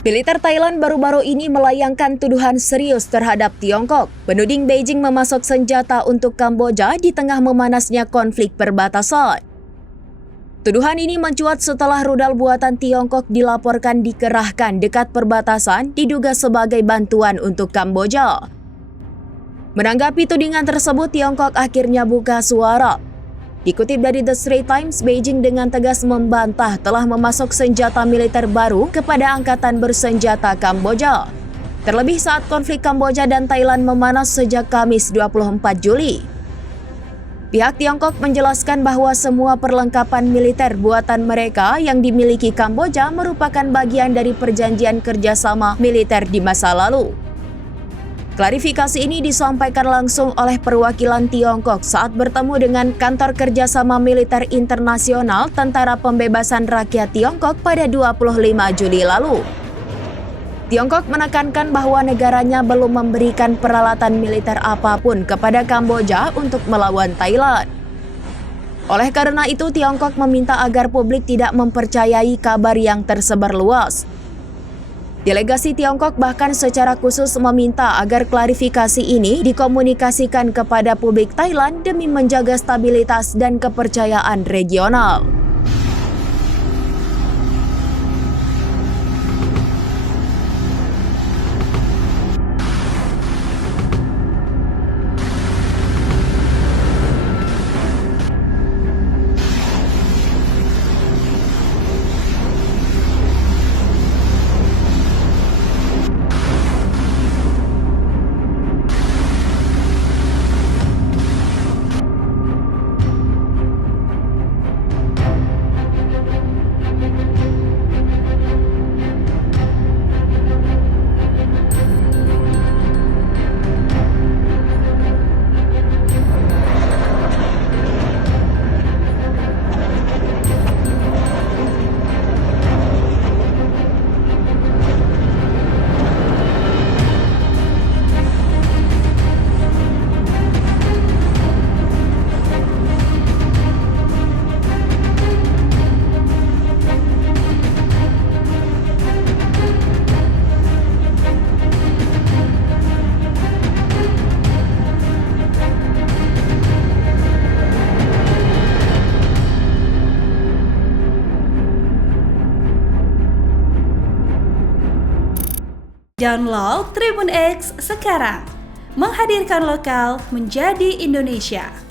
Militer Thailand baru-baru ini melayangkan tuduhan serius terhadap Tiongkok, menuding Beijing memasok senjata untuk Kamboja di tengah memanasnya konflik perbatasan. Tuduhan ini mencuat setelah rudal buatan Tiongkok dilaporkan dikerahkan dekat perbatasan diduga sebagai bantuan untuk Kamboja. Menanggapi tudingan tersebut, Tiongkok akhirnya buka suara. Dikutip dari The Straits Times, Beijing dengan tegas membantah telah memasok senjata militer baru kepada Angkatan Bersenjata Kamboja. Terlebih saat konflik Kamboja dan Thailand memanas sejak Kamis 24 Juli. Pihak Tiongkok menjelaskan bahwa semua perlengkapan militer buatan mereka yang dimiliki Kamboja merupakan bagian dari perjanjian kerjasama militer di masa lalu. Klarifikasi ini disampaikan langsung oleh perwakilan Tiongkok saat bertemu dengan Kantor Kerjasama Militer Internasional Tentara Pembebasan Rakyat Tiongkok pada 25 Juli lalu. Tiongkok menekankan bahwa negaranya belum memberikan peralatan militer apapun kepada Kamboja untuk melawan Thailand. Oleh karena itu, Tiongkok meminta agar publik tidak mempercayai kabar yang tersebar luas. Delegasi Tiongkok bahkan secara khusus meminta agar klarifikasi ini dikomunikasikan kepada publik Thailand demi menjaga stabilitas dan kepercayaan regional. Download Tribun X sekarang, menghadirkan lokal menjadi Indonesia.